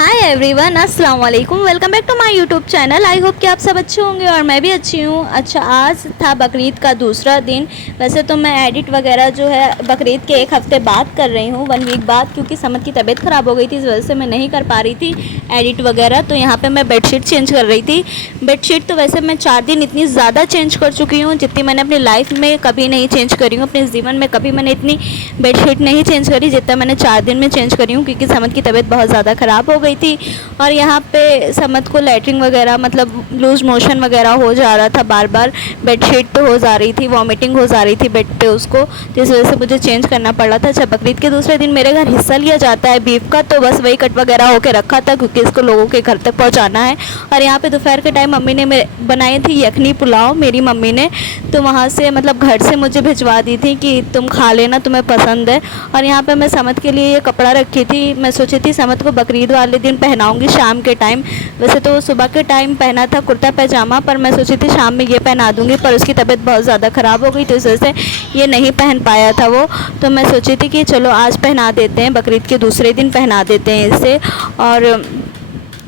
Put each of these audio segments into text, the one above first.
हाय everyone, अस्सलाम वालेकुम। Welcome back to my YouTube channel. I hope कि आप सब अच्छे होंगे और मैं भी अच्छी हूँ। अच्छा, आज था बकरीद का दूसरा दिन। वैसे तो मैं एडिट वगैरह जो है बकरीद के एक हफ़्ते बाद कर रही हूँ, 1 वीक बाद, क्योंकि समद की तबीयत ख़राब हो गई थी, इस वजह से मैं नहीं कर पा रही थी एडिट वगैरह। तो यहाँ पर मैं बेडशीट चेंज कर रही थी। बेडशीट तो वैसे मैं 4 दिन इतनी ज़्यादा चेंज कर चुकी हूँ जितनी मैंने अपनी लाइफ में कभी नहीं चेंज करी हूँ। अपने जीवन में कभी मैंने इतनी बेडशीट नहीं चेंज करी जितना मैंने 4 दिन में चेंज करी हूँ, क्योंकि समद की तबीयत बहुत ज़्यादा ख़राब हो गई थी। और यहाँ पे समद को लैट्रिन वगैरह मतलब लूज़ मोशन वगैरह हो जा रहा था, बार बार बेडशीट पे हो जा रही थी, वॉमिटिंग हो जा रही थी बेड पे उसको, तो इस वजह से मुझे चेंज करना पड़ रहा था। अच्छा, बकरीद के दूसरे दिन मेरे घर हिस्सा लिया जाता है बीफ का, तो बस वही कट वगैरह होकर रखा था क्योंकि इसको लोगों के घर तक पहुँचाना है। और यहाँ पे दोपहर के टाइम मम्मी ने बनाई थी यखनी पुलाव, मेरी मम्मी ने, तो वहाँ से मतलब घर से मुझे भिजवा दी थी कि तुम खा लेना, तुम्हें पसंद है। और यहाँ पे मैं समद के लिए ये कपड़ा रखी थी। मैं सोची थी समद को बकरीद वाले दिन पहनाऊँगी शाम के टाइम। वैसे तो सुबह के टाइम पहना था कुर्ता पैजामा, पर मैं सोची थी शाम में ये पहना दूँगी, पर उसकी तबीयत बहुत ज़्यादा ख़राब हो गई तो इस वजह से ये नहीं पहन पाया था वो। तो मैं सोची थी कि चलो आज पहना देते हैं, बकरीद के दूसरे दिन पहना देते हैं इसे। और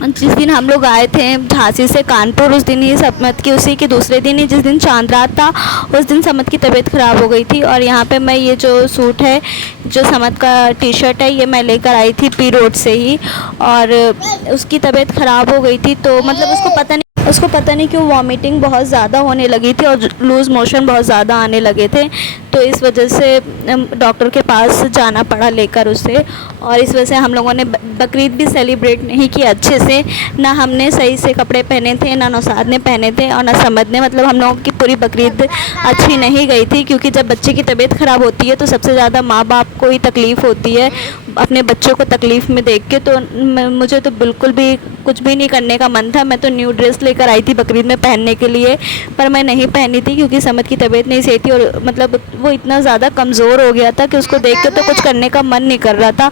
जिस दिन हम लोग आए थे झांसी से कानपुर, उस दिन ही समद की, उसी के दूसरे दिन ही जिस दिन चांद रात था, उस दिन समद की तबीयत ख़राब हो गई थी। और यहाँ पे मैं ये जो सूट है, जो समद का टी शर्ट है, ये मैं लेकर आई थी पी रोड से ही। और उसकी तबीयत ख़राब हो गई थी तो मतलब उसको पता नहीं क्यों वॉमिटिंग बहुत ज़्यादा होने लगी थी और लूज़ मोशन बहुत ज़्यादा आने लगे थे, तो इस वजह से डॉक्टर के पास जाना पड़ा लेकर उसे। और इस वजह से हम लोगों ने बकरीद भी सेलिब्रेट नहीं किया अच्छे से। ना हमने सही से कपड़े पहने थे, ना नौसाद ने पहने थे, और ना समद ने। मतलब हम लोगों की पूरी बकरीद अच्छी नहीं गई थी, क्योंकि जब बच्चे की तबीयत ख़राब होती है तो सबसे ज़्यादा माँ बाप को ही तकलीफ़ होती है अपने बच्चों को तकलीफ़ में देख के। तो मुझे तो बिल्कुल भी कुछ भी नहीं करने का मन था। मैं तो न्यू ड्रेस लेकर आई थी बकरीद में पहनने के लिए, पर मैं नहीं पहनी थी क्योंकि समद की तबीयत नहीं सही थी। और मतलब वो इतना ज़्यादा कमज़ोर हो गया था कि उसको देख के तो कुछ करने का मन नहीं कर रहा था।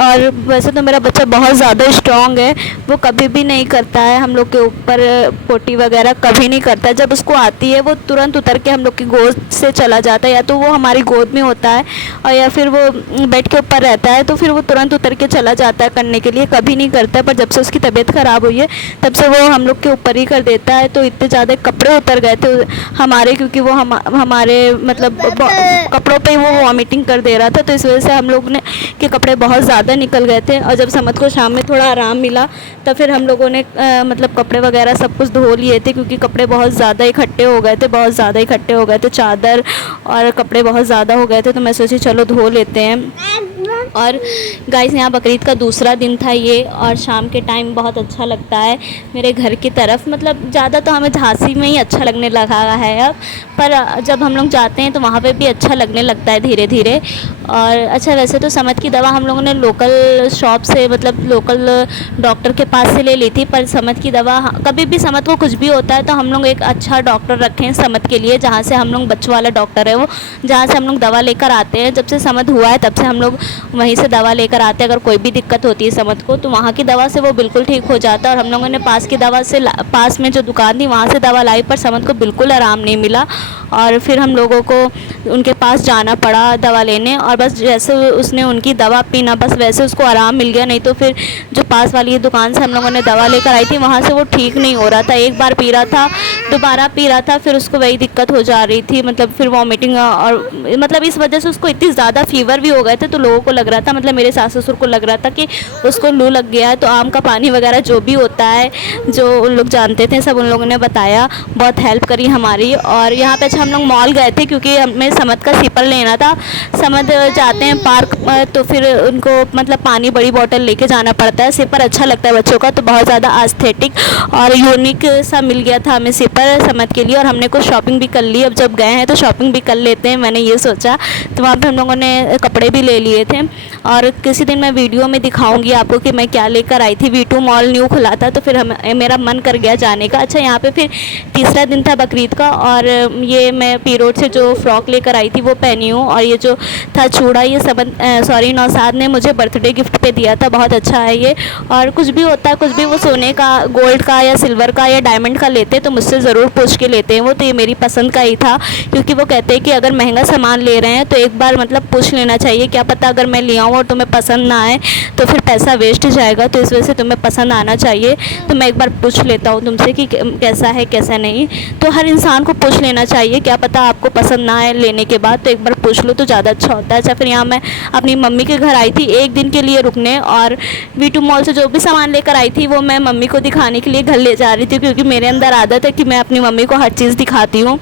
और वैसे तो मेरा बच्चा बहुत ज़्यादा स्ट्रॉन्ग है, वो कभी भी नहीं करता है हम लोग के ऊपर पोटी वगैरह, कभी नहीं करता है। जब उसको आती है वो तुरंत उतर के हम लोग की गोद से चला जाता है, या तो वो हमारी गोद में होता है और या फिर वो बेड के ऊपर रहता है, तो फिर वो तुरंत उतर के चला जाता है करने के लिए, कभी नहीं करता है। पर जब से उसकी तबीयत ख़राब हुई है तब से वो हम लोग के ऊपर ही कर देता है। तो इतने ज़्यादा कपड़े उतर गए थे हमारे, क्योंकि वो हमारे मतलब कपड़ों पे वो वॉमिटिंग कर दे रहा था, तो इस वजह से हम लोग ने के कपड़े बहुत ज़्यादा निकल गए थे। और जब समद को शाम में थोड़ा आराम मिला तब फिर हम लोगों ने मतलब कपड़े वगैरह सब कुछ धो लिए थे, क्योंकि कपड़े बहुत ज़्यादा इकट्ठे हो गए थे, बहुत ज़्यादा इकट्ठे हो गए थे, चादर और कपड़े बहुत ज़्यादा हो गए थे। तो मैं सोची चलो धो लेते हैं। और गाइस, यहाँ बकरीद का दूसरा दिन था ये, और शाम के टाइम बहुत अच्छा लगता है मेरे घर की तरफ। मतलब ज़्यादा तो हमें झांसी में ही अच्छा लगने लगा है अब, पर जब हम लोग जाते हैं तो वहाँ पे भी अच्छा लगने लगता है धीरे धीरे। और अच्छा, वैसे तो समद की दवा हम लोगों ने लोकल शॉप से, मतलब लोकल डॉक्टर के पास से ले ली थी। पर समद की दवा, कभी भी समद को कुछ भी होता है तो हम लोग एक अच्छा डॉक्टर रखे हैं समद के लिए, जहाँ से हम लोग, बच्चों वाला डॉक्टर है वो, जहाँ से हम लोग दवा लेकर आते हैं। जब से समद हुआ है तब से हम लोग वहीं से दवा लेकर आते हैं। अगर कोई भी दिक्कत होती है समद को तो वहाँ की दवा से वो बिल्कुल ठीक हो जाता है। और हम लोगों ने पास की दवा से, पास में जो दुकान थी वहाँ से दवा लाई, पर समद को बिल्कुल आराम नहीं मिला। और फिर हम लोगों को उनके पास जाना पड़ा दवा लेने, और बस जैसे उसने उनकी दवा पी ना, बस वैसे उसको आराम मिल गया। नहीं तो फिर जो पास वाली दुकान से हम लोगों ने दवा लेकर आई थी वहाँ से वो ठीक नहीं हो रहा था। एक बार पी रहा था, दोबारा पी रहा था, फिर उसको वही दिक्कत हो जा रही थी, मतलब फिर वॉमिटिंग। और मतलब इस वजह से उसको इतनी ज़्यादा फीवर भी हो गए थे, तो लोगों को लग रहा था, मतलब मेरे सास ससुर को लग रहा था कि उसको लू लग गया है। तो आम का पानी वगैरह जो भी होता है, जो उन लोग जानते थे, सब उन लोगों ने बताया, बहुत हेल्प करी हमारी। और यहाँ पे अच्छा, हम लोग मॉल गए थे क्योंकि हमें समद का सिपर लेना था। समद जाते हैं पार्क तो फिर उनको मतलब पानी बड़ी बोतल लेके जाना पड़ता है। सिपर अच्छा लगता है बच्चों का, तो बहुत ज़्यादा आस्थेटिक और यूनिक सा मिल गया था हमें सिपर समद के लिए। और हमने कुछ शॉपिंग भी कर ली, अब जब गए हैं तो शॉपिंग भी कर लेते हैं, मैंने ये सोचा। तो वहाँ पे हम लोगों ने कपड़े भी ले लिए थे, और किसी दिन मैं वीडियो में दिखाऊंगी आपको कि मैं क्या लेकर आई थी। V2 मॉल न्यू खुला था तो फिर मेरा मन कर गया जाने का। अच्छा, यहाँ पे फिर तीसरा दिन था बकरीद का, और ये मैं पी रोड से जो फ्रॉक लेकर आई थी वो पहनी हूँ। और ये जो था चूड़ा, ये नौसाद ने मुझे बर्थडे गिफ्ट पे दिया था, बहुत अच्छा है ये। और कुछ भी होता है, कुछ भी वो सोने का, गोल्ड का या सिल्वर का या डायमंड का लेते हैं तो मुझसे ज़रूर पूछ के लेते हैं वो। तो ये मेरी पसंद का ही था, क्योंकि वो कहते हैं कि अगर महंगा सामान ले रहे हैं तो एक बार मतलब पूछ लेना चाहिए, क्या पता अगर मैं ले आओ और तुम्हें पसंद ना आए तो फिर पैसा वेस्ट जाएगा, तो इस वजह से तुम्हें पसंद आना चाहिए। तो मैं एक बार पूछ लेता हूँ तुमसे कि कैसा है कैसा नहीं। तो हर इंसान को पूछ लेना चाहिए, क्या पता आपको पसंद ना आए लेने के बाद, तो एक बार पूछ लो तो ज़्यादा अच्छा होता है। अच्छा, फिर यहाँ मैं अपनी मम्मी के घर आई थी एक दिन के लिए रुकने, और V2 मॉल से जो भी सामान लेकर आई थी वो मैं मम्मी को दिखाने के लिए घर ले जा रही थी, क्योंकि मेरे अंदर आदत है कि मैं अपनी मम्मी को हर चीज़ दिखाती हूँ।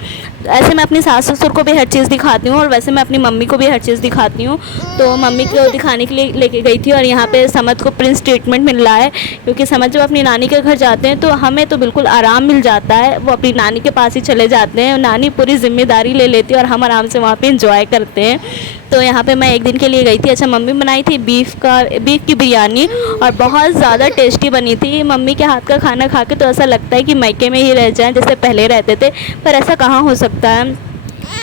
ऐसे मैं अपनी सास ससुर को भी हर चीज़ दिखाती हूँ और वैसे मैं अपनी मम्मी को भी हर चीज़ दिखाती हूँ। तो मम्मी को दिखाने के लिए लेके गई थी, और यहाँ पे समद को प्रिंस ट्रीटमेंट मिल रहा है, क्योंकि समद जब अपनी नानी के घर जाते हैं तो हमें तो बिल्कुल आराम मिल जाता है। वो अपनी नानी के पास ही चले जाते हैं, नानी पूरी जिम्मेदारी ले लेती है और हम आराम से वहाँ पे इंजॉय करते हैं। तो यहाँ पे मैं एक दिन के लिए गई थी। अच्छा, मम्मी बनाई थी बीफ की बिरयानी, और बहुत ज़्यादा टेस्टी बनी थी। मम्मी के हाथ का खाना खा के तो ऐसा लगता है कि मायके में ही रह जाएं जैसे पहले रहते थे, पर ऐसा कहाँ हो सकता है।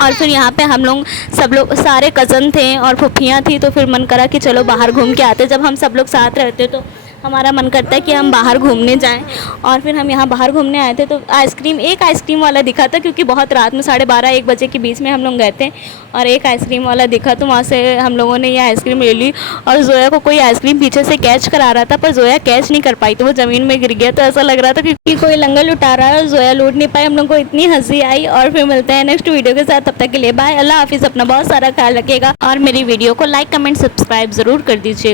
और फिर यहाँ पे हम लोग सब लोग सारे कज़न थे और फुफियाँ थी, तो फिर मन करा कि चलो बाहर घूम के आते। जब हम सब लोग साथ रहते तो हमारा मन करता है कि हम बाहर घूमने जाएं, और फिर हम यहाँ बाहर घूमने आए थे। तो एक आइसक्रीम वाला दिखा था, क्योंकि बहुत रात में 12:30-1 बजे के बीच में हम लोग गए थे, और एक आइसक्रीम वाला दिखा तो वहाँ से हम लोगों ने ये आइसक्रीम ले ली। और जोया को कोई आइसक्रीम पीछे से कैच करा रहा था, पर जोया कैच नहीं कर पाई, तो वो ज़मीन में गिर गया। तो ऐसा लग रहा था कि कोई लंगर लुटा रहा है और जोया लूट नहीं पाई। हम लोग को इतनी हंसी आई। और फिर मिलते हैं नेक्स्ट वीडियो के साथ, तब तक के लिए बाय, अल्लाह हाफिज़, अपना बहुत सारा ख्याल रखिएगा, और मेरी वीडियो को लाइक कमेंट सब्सक्राइब ज़रूर कर दीजिए।